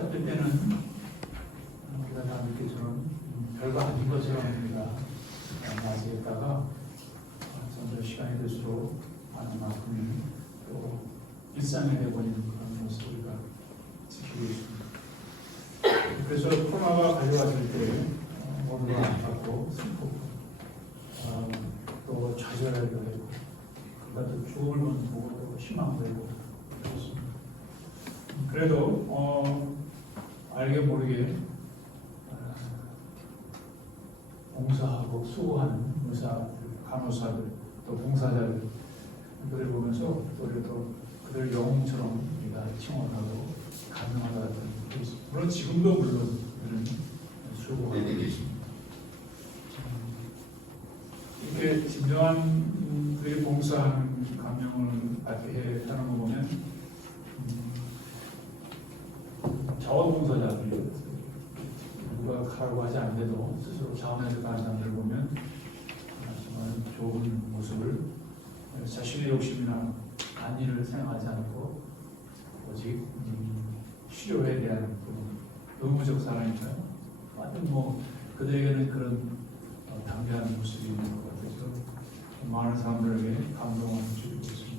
시작될 때는 우리가 다 느끼처럼 별거 아닌 것처럼 우리가 맞이했다가 점점 시간이 들수록 많은 아픔이 또 일상이 되어버리는 그런 모습을 우리가 지키고 있습니다. 그래서 코로나가 가져왔을 때 모두가 안타깝고 슬프고 또 좌절하기도 하고 그러다 또 죽음을 보고 또 희망도 되고 그렇습니다. 그래도 알게 모르게 봉사하고 수고하는 의사들, 간호사들, 또 봉사자들 그들을 보면서 또 그들 영웅처럼 우리가 칭언하고 감명하다는 게 있습니다. 물론 지금도 물론 그들은 수고하고 있습니다. 이렇게 진정한 그들이 봉사하는 감명을 받게 하는 거 보면 자원봉사자들이 누가 가라고 하지 않는데도 스스로 자원해서 가는 사람들을 보면 정말 좋은 모습을 자신의 욕심이나 안위를 생각하지 않고 오직 실효에 대한 의무적 사랑이니까요. 완전 그들에게는 그런 담대한 모습이 있는 것 같아서 많은 사람들에게 감동을 주고 있습니다.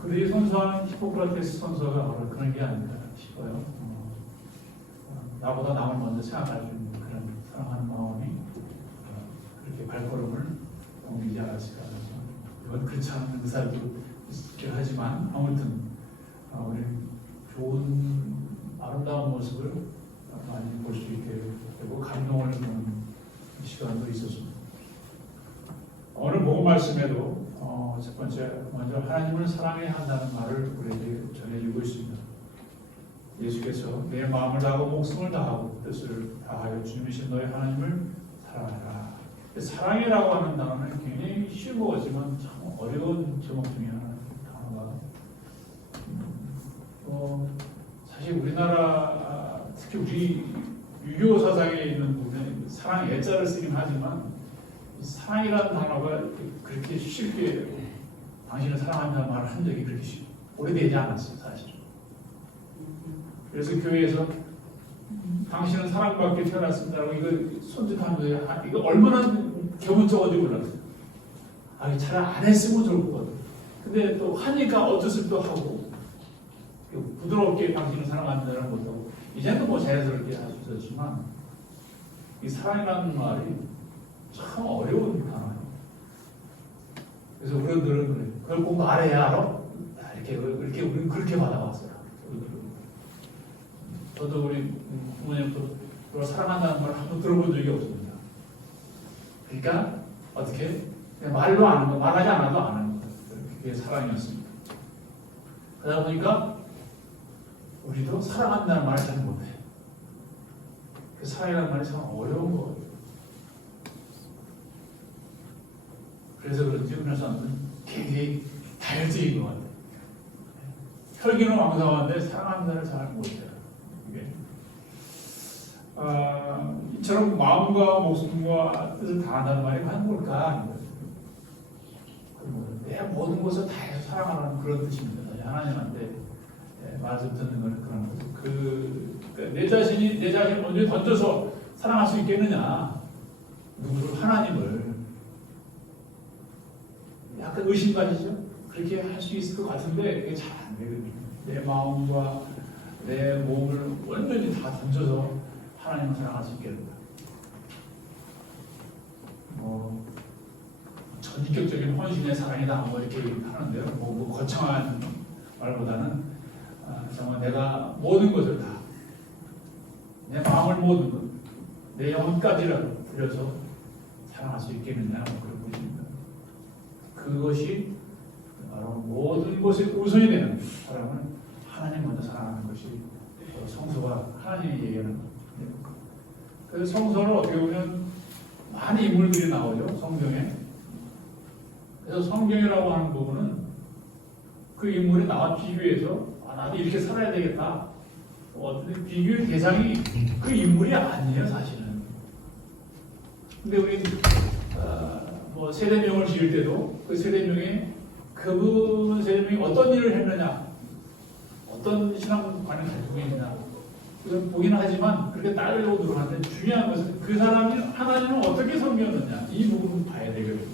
그들이 선서한 히포크라테스 선서가 바로 그런 게 아닌가 싶어요. 나보다 남을 먼저 생각할 수 있는 그런 사랑하는 마음이 그렇게 발걸음을 옮기지 않았을까. 이건 그렇지 않은 의사도 있긴 하지만 아무튼 우리 좋은 아름다운 모습을 많이 볼 수 있게 되고 감동을 주는 시간도 있었습니다. 오늘 복음 말씀에도 첫 번째 먼저 하나님을 사랑해야 한다는 말을 우리에게 전해주고 있습니다. 예수께서 내 마음을 다하고 목숨을 다하고 뜻을 다하여 주님이신 너의 하나님을 사랑하라. 사랑이라고 하는 단어는 굉장히 쉬운 거지만 참 어려운 제목 중에 하나 단어가 사실 우리나라 특히 우리 유교 사상에 있는 부분에 사랑 애자를 쓰긴 하지만 사랑이라는 단어가 그렇게 쉽게 당신을 사랑한다는 말을 한 적이 그렇게 오래되지 않았어요, 사실. 그래서 교회에서 당신은 사랑받게 태어났습니다라고 이거 손짓하면서 이거 얼마나 교문적어지 몰랐어요. 차라리 안 했으면 좋을 것 같아요. 근데 또 하니까 어쩔 수 없도 하고 부드럽게 당신을 사랑한다는 것도 이제는 자연스럽게 할 수 있었지만 이 사랑이라는 말이 참 어려운 단어예요. 그래서 어른들은 그래. 그걸 꼭 말해야 알아? 이렇게 우리는 그렇게 받아왔어요. 저도 우리 부모님도 사랑한다는 말 한 번 들어본 적이 없습니다. 그러니까 어떻게 말로 안 하는 거, 말하지 않아도 안 하는 거. 그게 사랑이었습니다. 그러다 보니까 우리도 사랑한다는 말을 잘 못해요. 그 사랑이라는 말이 참 어려운 거예요. 그래서 그런지 우리 사람들은 굉장히 다혈질인 것 같아요. 혈기는 왕성한데 사랑한다를 잘 못해요. 이처럼 마음과 목숨과 뜻을 다한다는 말이 과연 뭘까? 내 모든 것을 다해서 사랑하라는 그런 뜻입니다. 하나님한테 말씀 듣는 건 그런 거죠. 내 자신을 먼저 던져서 사랑할 수 있겠느냐? 누구를 하나님을 약간 의심가지죠. 그렇게 할 수 있을 것 같은데 그게 잘 안 되거든요. 내 마음과 내 몸을 완전히 다 던져서 하나님을 사랑할 수 있겠는가? 전격적인 헌신의 사랑이다 이렇게 하는데요. 거창한 말보다는 정말 내가 모든 것을 다 내 마음을 모든 것, 내 영혼까지라도 들여서 사랑할 수 있겠느냐 그런 것입니다. 그것이 바로 모든 것의 우선이 되는 사람은 하나님 먼저 사랑하는 것이 성서가 하나님이 얘기하는 것. 그래서 성서는 어떻게 보면 많은 인물들이 나오죠, 성경에. 그래서 성경이라고 하는 부분은 그 인물이 나와 비교해서 나도 이렇게 살아야 되겠다. 어떤 비교의 대상이 그 인물이 아니에요, 사실은. 근데 우리 세대명을 지을 때도 그 세대명에 그분 세대명이 어떤 일을 했느냐, 어떤 어떤 신앙관을 가지고 있나 보기는 하지만 그렇게 따르려고 들어가는데 중요한 것은 그 사람이 하나님을 어떻게 섬겼느냐 이 부분을 봐야 되거든요.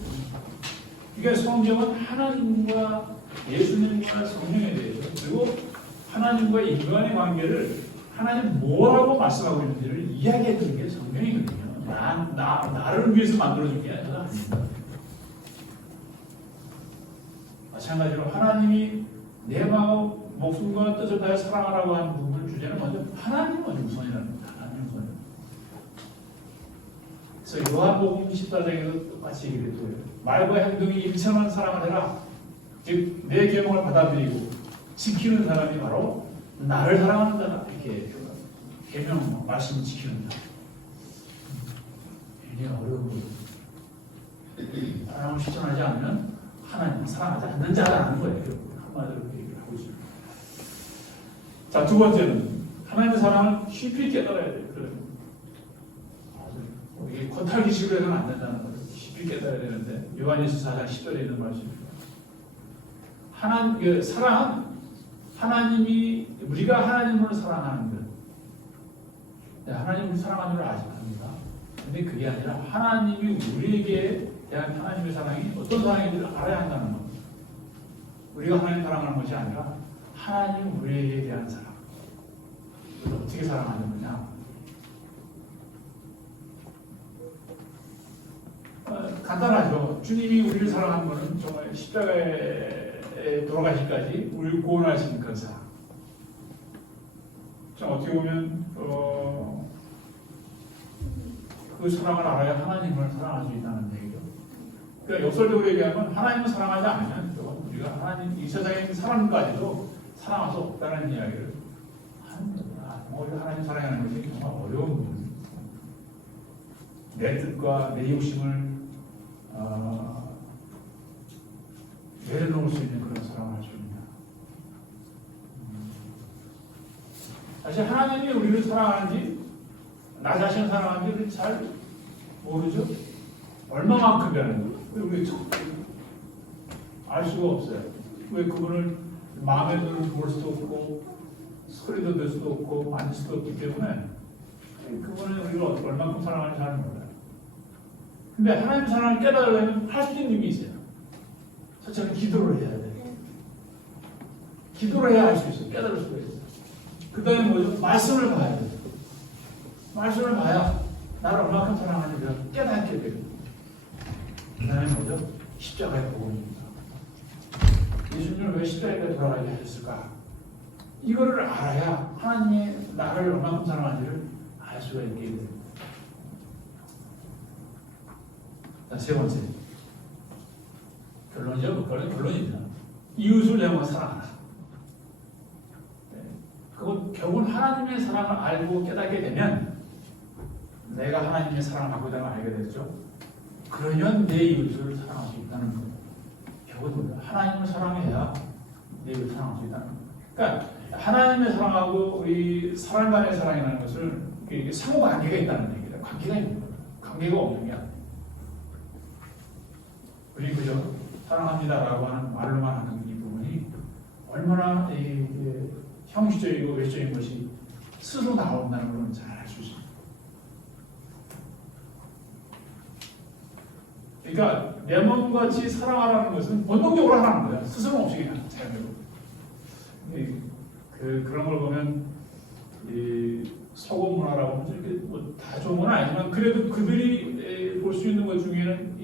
그러니까 성경은 하나님과 예수님과 성령에 대해서 그리고 하나님과 인간의 관계를 하나님 뭐라고 말씀하고 있는지를 이야기해 주는 게 성경이거든요. 나를 위해서 만들어준 게 아니라 마찬가지로 하나님이 내 마음, 목숨과 뜻을 다해 사랑하라고 하는 부분을 주제는 먼저 하나님 먼저 우선이라는 겁니다. 하나님 우선. 그래서 요한복음 14장에도 똑같이 얘기했고요. 말과 행동이 일체만 사랑을 해라. 즉 내 계명을 받아들이고 지키는 사람이 바로 나를 사랑하는 자다. 이렇게 계명 말씀을 지키는 자. 굉장히 어려운 거예요. 사랑을 실천하지 않으면 하나님을 사랑하지 않는 자라는 거예요. 한마디로 그렇게 얘기를 하고 있습니다. 자, 두 번째는 하나님의 사랑을 깊이 깨달아야 돼요. 이게 겉핥기식으로 해서는 안 된다는 거예요. 깊이 깨달아야 되는데 요한일서 4장 10절에 있는 말씀입니다. 그 사랑은 하나님이 우리가 하나님을 사랑하는 것. 하나님을 사랑하는 줄 아직 합니다. 근데 그게 아니라 하나님이 우리에게 대한 하나님의 사랑이 어떤 사랑인지를 알아야 한다는 겁니다. 우리가 하나님 사랑하는 것이 아니라 하나님 우리에게 대한 사랑. 그걸 어떻게 사랑하는 거냐? 간단하죠. 주님이 우리를 사랑한 것은 정말 십자가에 돌아가시기까지 우리를 구원하신 그 사랑. 자, 어떻게 보면 그 사랑을 알아야 하나님을 사랑할 수 있다는 얘기죠. 그러니까 역설적으로 얘기하면 하나님을 사랑하지 않으면 우리가 하나님 이 세상에 있는 사람까지도 사랑할 수 없다는 이야기를 하는 겁니다. 우리가 하나님 사랑하는 것이 정말 어려운 부분입니다. 내 뜻과 내 욕심을 내려놓을 수 있는 그런 사랑을 할 수 있냐. 사실 하나님이 우리를 사랑하는지 나 자신을 사랑하는지 잘 모르죠. 얼마만큼 되는지 우리 알 수가 없어요. 왜 그분을 마음에 볼 수도 없고 소리도 들 수도 없고 만질 수도 없기 때문에 그분은 우리가 얼마만큼 사랑하는지 잘 몰라요. 근데 하나님 사랑을 깨달으려면 할 수 있는 힘이 있어요. 첫째는 기도를 해야 돼요. 기도를 해야 할 수 있어요. 깨달을 수가 있어요. 그 다음에 뭐죠? 말씀을 봐야 돼요. 말씀을 봐야 나를 얼마큼 사랑하는지 내가 깨닫게 돼요. 그 다음에 뭐죠? 십자가의 복음입니다. 예수님을 왜 십자가에 돌아가게 하셨을까? 이거를 알아야 하나님이 나를 얼마큼 사랑하는지를 알 수가 있게 됩니다. 자, 세 번째. 결론이죠. 결론입니다. 이웃을 내 마음으로 사랑하라. 그건 결국은 하나님의 사랑을 알고 깨닫게 되면 내가 하나님의 사랑을 받고 있다는 걸 알게 되죠. 그러면 내 이웃을 사랑할 수 있다는 겁니다. 결국은 하나님을 사랑해야 내 이웃을 사랑할 수 있다는 겁니다. 그러니까 하나님의 사랑하고 우리 사람 간의 사랑이라는 것을 이게 상호관계가 있다는 얘기예요. 관계가 있는 거예요. 관계가 없는 게 아니에요. 우리 그저 사랑합니다라고 하는 말로만 하는 이 부분이 얼마나 형식적이고 외적인 것이 스스로 나온다는 걸 잘 알 수 있습니다. 그러니까 내 몸같이 사랑하라는 것은 본능적으로 하라는 거야. 스스로 없이 그냥 자연으로. 그런 걸 보면 이 서구 문화라고 하면 다 좋은 건 아니지만 그래도 그들이 볼 수 있는 것 중에는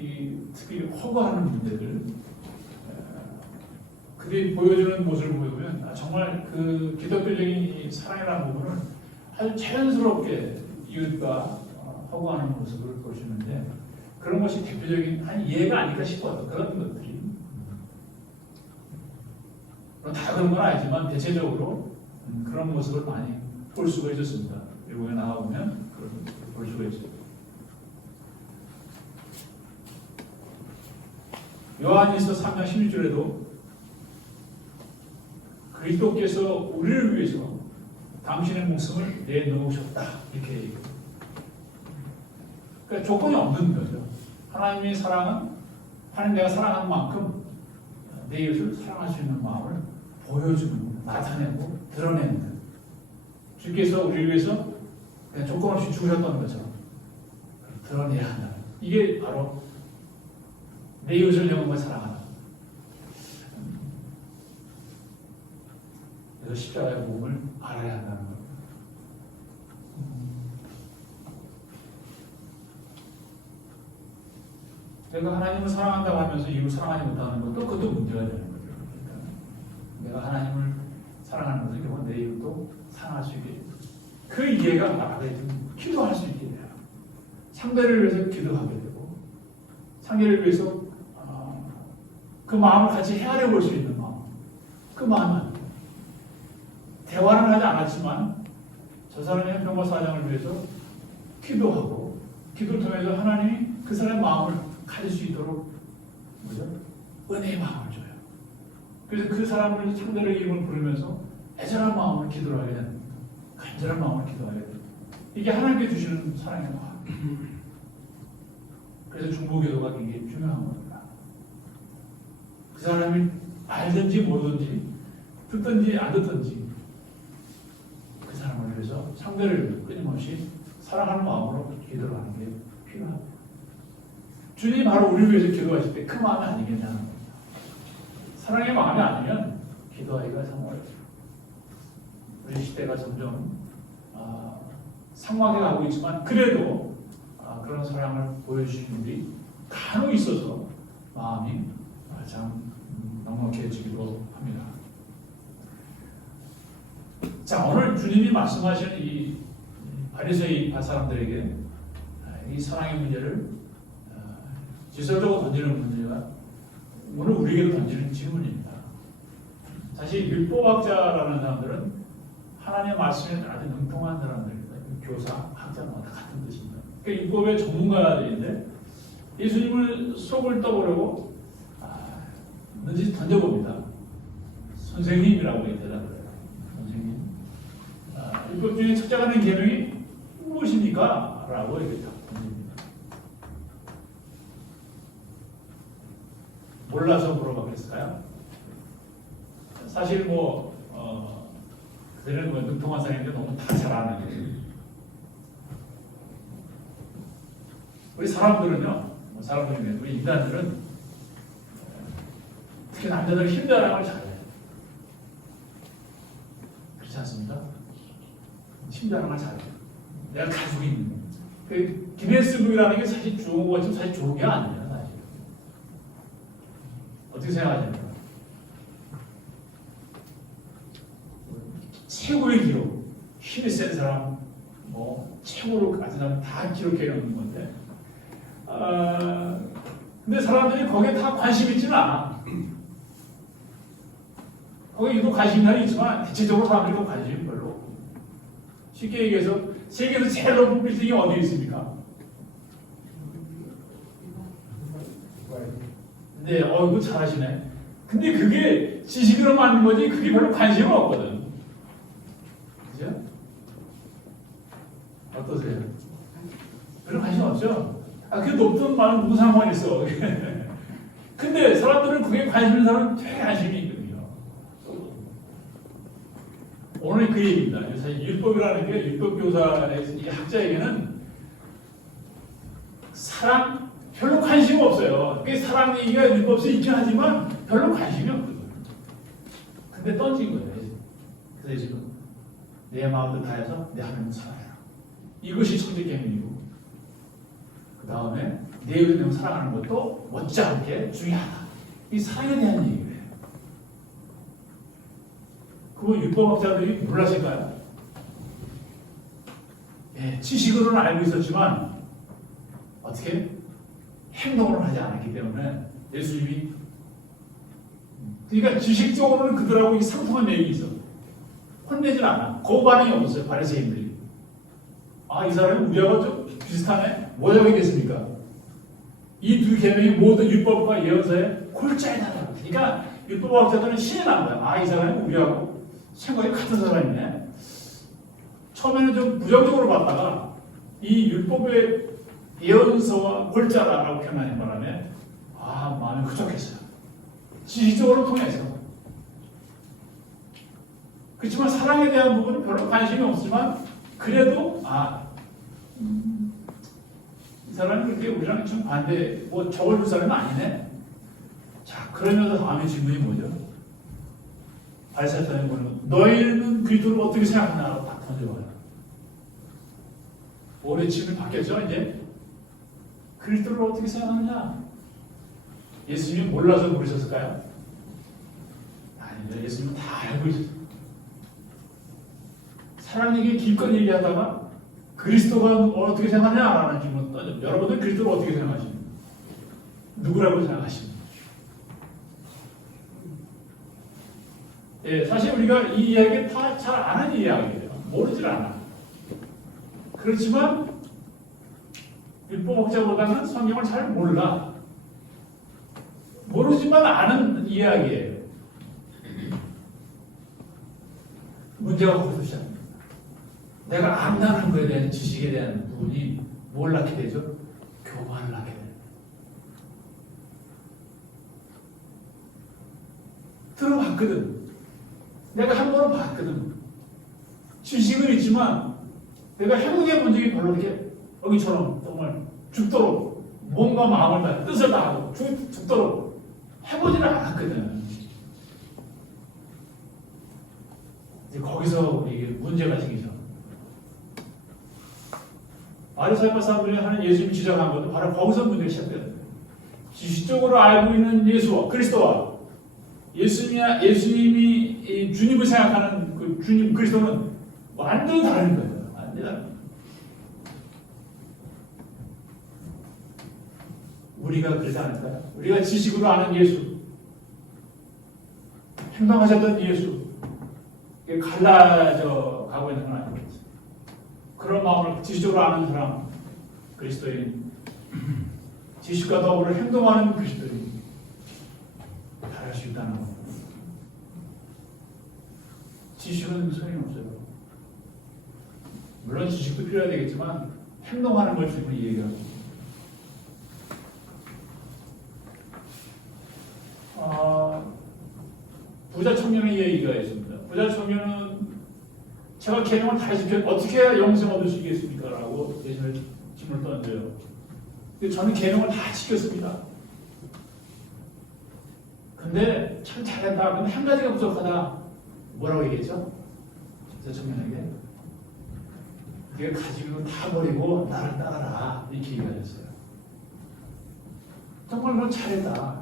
특히 허구하는 문제들 그들이 보여주는 모습을 보면 정말 그 기독교적인 이 사랑이라는 부분을 아주 자연스럽게 이웃과 허구하는 모습을 볼 수 있는데 그런 것이 대표적인 한 예가 아닐까 싶어요. 그런 것들이 다 그런 건 아니지만 대체적으로 그런 모습을 많이 볼 수가 있었습니다. 외국에 나가보면 그런 모습을 볼 수가 있어요. 요한일서 3장 16절에도 그리스도께서 우리를 위해서 당신의 목숨을 내놓으셨다 이렇게 얘기해요. 그러니까 조건이 없는 거죠. 하나님의 사랑은 하나님 내가 사랑하는 만큼 내 이웃을 사랑할 수 있는 마음을 보여주는 거예요. 나타내고 드러내는 것. 주께서 우리를 위해서 그냥 조건 없이 죽으셨다는 것처럼 드러내야 한다. 이게 바로 내 이웃을 영혼과 사랑하다. 그래서 십자가의 복음을 알아야 한다는 겁니다. 내가 하나님을 사랑한다고 하면서 이웃을 사랑하지 못하는 것도 그것도 문제가 되는 거죠. 그러니까 내가 하나님을 사랑하는 것은 결국 내 이웃도 사랑할 수 있게 돼요. 그 이해가 나에게 좀 기도할 수 있게 돼요. 상대를 위해서 기도하게 되고 상대를 위해서 그 마음을 같이 헤아려 볼 수 있는 마음. 그 마음은 대화는 하지 않았지만 저 사람의 형편과 사정을 위해서 기도하고 기도를 통해서 하나님이 그 사람의 마음을 가질 수 있도록 뭐죠? 은혜의 마음을 줘요. 그래서 그 사람을 상대의 이름을 부르면서 애절한 마음으로 기도를 하게 됩니다. 간절한 마음으로 기도하게 됩니다. 이게 하나님께 주시는 사랑의 마음. 그래서 중보기도가 굉장히 중요한 겁니다. 그 사람이 알든지 모르든지 듣든지 안 듣든지 그 사람을 위해서 상대를 끊임없이 사랑하는 마음으로 기도를 하는 게 필요합니다. 주님이 바로 우리를 위해서 기도하실 때 그 마음이 아니겠냐는 겁니다. 사랑의 마음이 아니면 기도하기가 정말 우리 시대가 점점 상막해 가고 있지만 그래도 그런 사랑을 보여주시는 분들이 간혹 있어서 마음이 참 넉넉해지기도 합니다. 자, 오늘 주님이 말씀하신 이 바리새인 사람들에게 이 사랑의 문제를 지설적으로 던지는 문제가 오늘 우리에게 던지는 질문입니다. 사실 율법학자라는 사람들은 하나님의 말씀에 아주 능통한 사람들입니다. 교사, 학자는 다 같은 뜻입니다. 그러니까 율법의 전문가들인데 예수님을 속을 떠보려고 뭔지 던져봅니다. 선생님이라고 대답해요. 선생님. 율법 중에 찾아가는 계명이 무엇입니까? 라고 이렇게 딱 던집니다. 몰라서 물어봤겠을까요? 사실 그들은 능통한 사람인데 너무 다 잘 아는 거예요. 우리 사람들은요, 우리 인간들은 특히 남자들은 힘자랑을 잘해요. 그렇지 않습니까? 힘자랑을 잘해요. 내가 가지고 있는 그 기네스북이라는 게 사실 좋은 거 같지만 사실 좋은 게 아니에요. 사실. 어떻게 생각하십니까? 최고의 기록, 힘이 센 사람, 최고로 가진 사람 다 기록해 놓는 건데, 근데 사람들이 거기에 다 관심 있지는 않아. 거기에 유독 관심이 있지만 대체적으로 사람들이 관심이 별로 없고. 쉽게 얘기해서 세계에서 제일 높은 빌딩이 어디에 있습니까? 네, 이거 잘하시네. 근데 그게 지식으로 만든 거지 그게 별로 관심이 없거든. 그죠? 어떠세요? 별로 관심 없죠? 그 높든 많은 무슨 상관이 있어. 근데 사람들은 그게 관심 있는 사람은 되게 관심이 있거든요. 오늘 그 얘기입니다. 사실 율법이라는 게 율법교사의 이 학자에게는 사랑 별로 관심이 없어요. 그 사랑 얘기가 율법에 있긴 하지만 별로 관심이 없거든요. 근데 던진 거예요. 그래서 지금 내 마음을 다해서 내 하나님을 사랑해라. 이것이 천지계명이고 그 다음에 내 이웃을 사랑하는 것도 못지않게 중요하다. 이 사랑에 대한 얘기예요. 그거 율법학자들이 몰라실까요? 예, 지식으로는 알고 있었지만 어떻게 행동을 하지 않았기 때문에 예수님이 그러니까 지식적으로는 그들하고 이 상통한 내용이 있어. 혼내질 않아. 거부반응이 없었어요. 바리새인들이. 이 사람이 우리하고 좀 비슷하네. 뭐라고 했겠습니까? 이 두 계명이 모든 율법과 예언서의 골자에다가. 그러니까 율법학자들은 신이 난 거야. 이 사람이 우리하고 생각이 같은 사람이네. 처음에는 좀 부정적으로 봤다가 이 율법의 예언서와 골자라고 표현하는 바람에 마음이 흡족했어요. 지식적으로 통해서. 그렇지만 사랑에 대한 부분은 별로 관심이 없지만 그래도 이 사람이 그렇게 우리랑 좀 반대, 뭐 적어줄 사람은 아니네. 자, 그러면서 다음에 질문이 뭐죠? 바리새인이 보는 너희는 그리스도를 어떻게 생각하냐고 딱 던져봐요. 올해 질문이 바뀌었죠, 이제? 그리스도를 어떻게 생각하느냐? 예수님이 몰라서 물으셨을까요? 아닙니다. 예수님은 다 알고 있었어요. 사람 얘기 길건 얘기하다가 그리스도가 어떻게 생각하냐라는 질문 던져. 여러분들 그리스도를 어떻게 생각하십니까? 누구라고 생각하십니까? 예, 사실 우리가 이 이야기 다 잘 아는 이야기예요. 모르질 않아. 그렇지만 율법학자보다는 성경을 잘 몰라. 모르지만 아는 이야기예요. 문제가 거기서 시작합니다. 내가 안다는 것에 대한 지식에 대한 부분이 뭘 낳게 되죠? 교만을 낳게 돼요. 들어봤거든. 내가 한 번은 봤거든. 지식은 있지만 내가 해보게 본 적이 별로 이렇게 여기처럼 정말 죽도록 몸과 마음을 다 뜻을 다하고 죽도록 해보지를 않았거든. 이제 거기서 이게 문제가 생기죠. 바리새파 사람들이 하는 예수님이 지적한 것도 바로 거기서 문제가 시작돼요. 지식적으로 알고 있는 예수와 그리스도와 예수님이 주님을 생각하는 그 주님 그리스도는 완전히 다른 거예요. 완전히 다른 거예요. 우리가 그러지 않을까요? 우리가 지식으로 아는 예수, 행동하셨던 예수, 갈라져 가고 있는 건 아니겠죠. 그런 마음을 지식적으로 아는 사람, 그리스도인, 지식과 더불어 행동하는 그리스도인, 다를 수 있다는 겁니다. 지식은 소용없어요. 물론 지식도 필요해야 되겠지만 행동하는 걸 주님은 얘기합니다. 부자 청년의 얘기가 있습니다. 부자 청년은 제가 계명을 다 지켜 어떻게 해야 영생 얻을 수 있겠습니까? 라고 예수님을 질문을 던져요. 근데 저는 계명을 다 지켰습니다. 근데 참 잘한다. 근데 한 가지가 부족하다. 뭐라고 얘기했죠? 부자 청년에게 네가 가지고 있는 거 다 버리고 나를 따라라. 이렇게 얘기하셨어요. 정말 뭐 잘했다.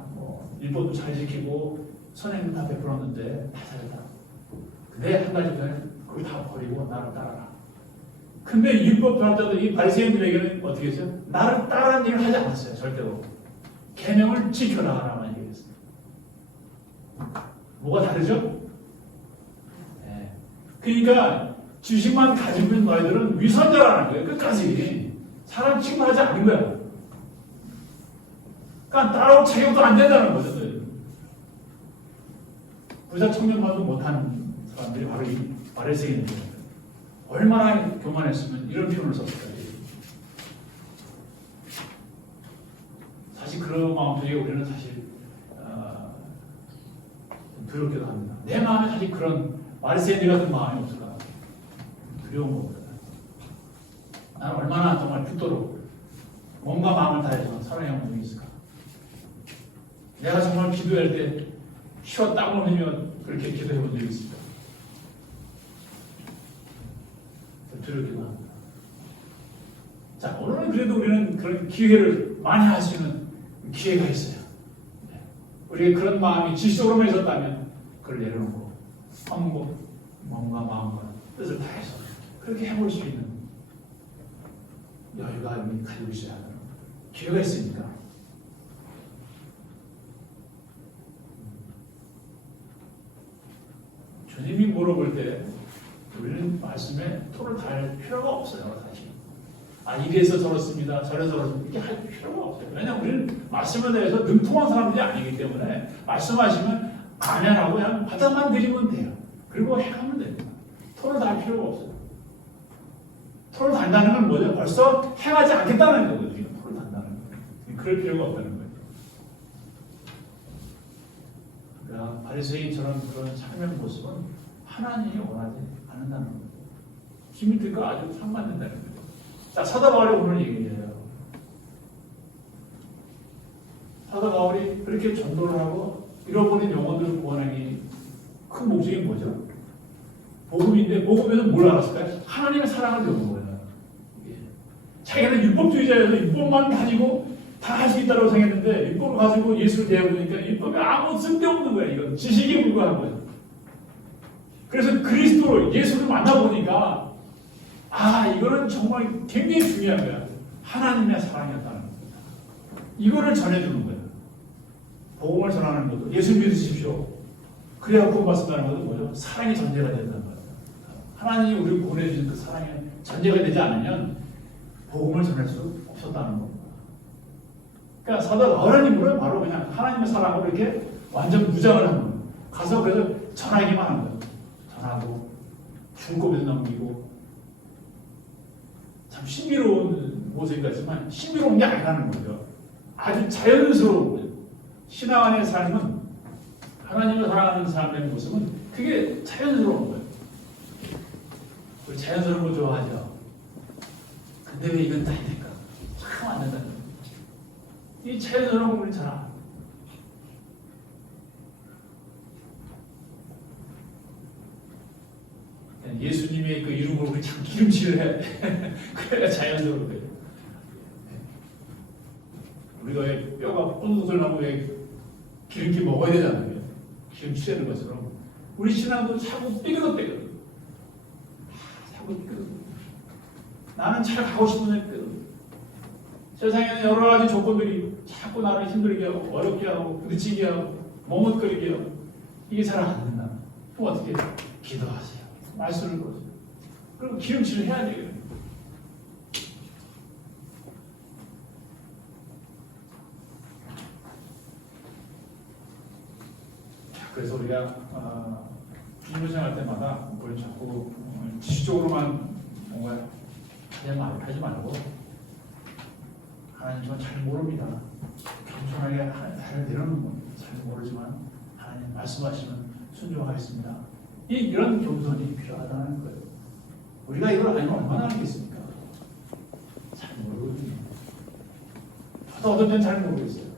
율법도 잘 지키고 선행도 다 베풀었는데 다 잘했다. 근데 한 가지 전에 그걸 다 버리고 나를 따라라. 근데 율법 전학자들이 바리새인들에게는 어떻게 했어요? 나를 따라는 얘기를 하지 않았어요. 절대로. 계명을 지켜나가라만 얘기했어요. 뭐가 다르죠? 네. 그러니까 지식만 가지고 있는 너희들은 위선자라는 거예요. 끝까지. 사람 취급하지 않는 거예요. 그러니까 따라올 체격도 안 된다는 거죠. 부자 청년만도 못하는 사람들이 바로 이 바리새인들이에요. 얼마나 교만했으면 이런 표현을 썼을까요? 사실 그런 마음들이 우리는 사실 두렵기도 합니다. 내 마음에 사실 그런 바리새인들 같은 마음이 없을까? 두려운 겁니다. 나는 얼마나 정말 죽도록 몸과 마음을 다해서 사랑의 마음이 있을까? 내가 정말 기도할 때 피와 땀을 흘리며 그렇게 기도해 본 적이 있습니다. 두렵기도 합니다. 자, 오늘은 그래도 우리는 그런 기회를 많이 할 수 있는 기회가 있어요. 우리가 그런 마음이 지식적으로만 있었다면 그걸 내려놓고 한번 몸과 마음과 뜻을 다해서 그렇게 해볼 수 있는 여유가 가지고 있어야 하는 기회가 있으니까. 주님이 물어볼 때 우리는 말씀에 토를 달 필요가 없어요. 사실. 이래서 저렇습니다. 저래서 저렇습니다. 이렇게 할 필요가 없어요. 왜냐하면 우리는 말씀에 대해서 능통한 사람들이 아니기 때문에 말씀하시면 아멘하고 그냥 받아만 드리면 돼요. 그리고 행하면 됩니다. 토를 달 필요가 없어요. 토를 단다는 건 뭐죠? 벌써 행하지 않겠다는 거거든요. 토를 단다는 건. 그럴 필요가 없다는 거예요. 그러니까 바리새인처럼 그런 참여의 모습은 하나님이 원하지 않는다는 거예요. 디미트리가 아주 상반된다는 거예요. 자, 사도 바울이 오늘 얘기해요. 사도 바울이 그렇게 전도를 하고 잃어버린 영혼들을 구원하기 큰 목적이 뭐죠? 복음인데 복음에서 뭘 알았을까요? 하나님의 사랑을 배운 거예요. 자기는 율법주의자여서 율법만 가지고 다 할 수 있다고 생각했는데 율법을 가지고 예수를 대해보니까 율법이 아무 쓸데없는 거예요. 이건 지식에 불과한 거예요. 그래서 그리스도를 예수를 만나보니까 이거는 정말 굉장히 중요한 거야. 하나님의 사랑이었다는 겁니다. 이거를 전해주는 거예요. 복음을 전하는 것도 예수 믿으십시오. 그래야 구원받는다는 것은 뭐죠? 사랑이 전제가 된다는 거예요. 하나님이 우리를 보내주신 그 사랑이 전제가 되지 않으면 복음을 전할 수 없었다는 겁니다. 그러니까 사도 바울님은 바로 그냥 하나님의 사랑으로 이렇게 완전 무장을 한 거예요. 가서 그래서 전하기만 한 거예요. 전하고 죽을 고비도 넘기고 참 신비로운 모습 같지만 신비로운 게 아니라는 거죠. 아주 자연스러운 거예요. 신앙 안의 삶은 하나님을 사랑하는 사람의 모습은 그게 자연스러운 거예요. 우리 자연스러운 거 좋아하죠. 근데 왜 이건 다니까? 참 안 된다는 거예요. 이 자연스러운 걸 잘 안. 예수님의 그 이름으로 우리 참 기름칠을 해야 돼. 그래야 자연스러운 거예요. 우리가 왜 뼈가 뿔뿔 나고 왜 기름기 먹어야 되잖아요. 기름칠하는 것처럼 우리 신앙도 자꾸 삐그덕삐그덕. 자꾸 삐그덕. 나는 잘 가고 싶은데 삐그덕. 세상에는 여러 가지 조건들이 자꾸 나를 힘들게 하고 어렵게 하고 부딪히게 하고 머뭇거리게 하고 이게 잘 안 된다. 그럼 어떻게 기도하세요. 말씀을 보세요. 그리고 기름칠을 해야 돼요. 그래서 우리가 주님을 생각할 때마다 뭘 자꾸 지식적으로만 뭔가 하지 말고 하나님 전 잘 모릅니다. 겸손하게 하나님 내려놓는 건 잘 모르지만 하나님 말씀하시면 순종하겠습니다. 이런 겸손이 필요하다는 거예요. 우리가 이걸 알면 얼마나 알겠습니까? 잘 모르거든요. 저도 어떤 때는 잘 모르겠어요.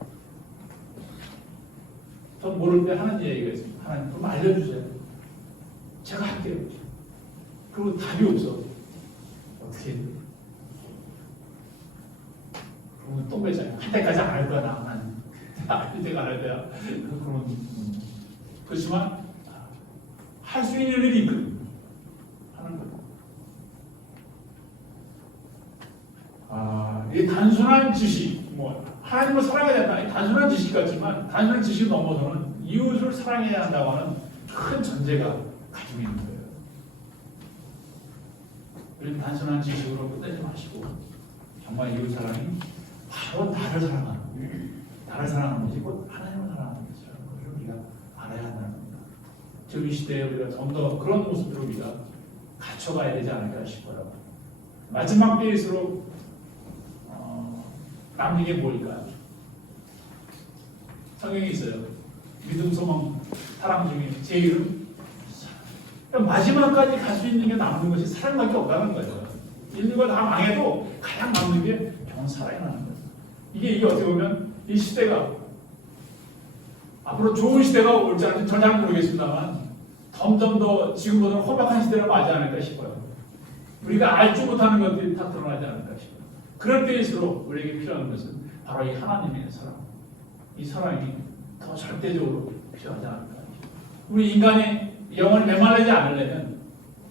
전 모를 때 하는 얘기가 있습니다. 하나님 좀 알려주세요. 제가 할게요. 그리고 답이 없어. 어떻게 해야 돼? 그러면 또 매잖아요. 할 때까지 안 할 거야. 나는 할 때가 안 할 때야. 그렇지만 할 수 있는 일이 있거든요. 하는 거예요. 이 단순한 지식, 하나님을 사랑해야 된다. 이 단순한 지식 같지만 단순한 지식 넘어서는 이웃을 사랑해야 한다고 하는 큰 전제가 가지고 있는 거예요. 우리는 단순한 지식으로 끝내지 마시고 정말 이웃 사랑이 바로 나를 사랑하는 것이 곧 하나님을 사랑하는 것이라는 것을 우리가 알아야 한다는 겁니다. 지금 이 시대에 우리가 좀 더 그런 모습으로 우리가 갖춰가야 되지 않을까 싶어요. 마지막 때일수록 남는 게 뭘까요? 성경에 있어요. 믿음, 소망, 사랑 중에 제일은 사랑. 마지막까지 갈 수 있는 게 남는 것이 사랑밖에 없다는 거예요. 인류가 다 망해도 가장 남는 게 결국 사랑이라는 거예요. 이게 어떻게 보면 이 시대가 앞으로 좋은 시대가 올지 않을지 전 잘 모르겠습니다만 점점 더 지금보다 험악한 시대를 맞지 않을까 싶어요. 우리가 알지 못하는 것들이 다 드러나지 않을까 싶어요. 그럴 때일수록 우리에게 필요한 것은 바로 이 하나님의 사랑. 이 사랑이 더 절대적으로 필요하지 않을까. 우리 인간의 영혼을 메말리지 않으려면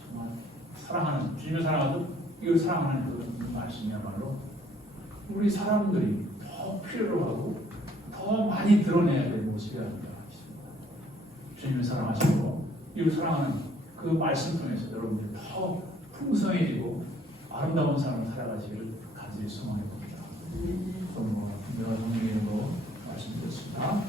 정말 사랑하는, 주님을 사랑하듯 이걸 사랑하는 그 말씀이야말로 우리 사람들이 더 필요로 하고 더 많이 드러내야 될 모습이 아닌가 싶습니다. 주님을 사랑하시고 이걸 사랑하는 그 말씀 통해서 여러분들이 더 풍성해지고 아름다운 삶을 살아가시기를 간절히 소망해 봅니다. 그럼 내가 성령의 이름으로 말씀드렸습니다.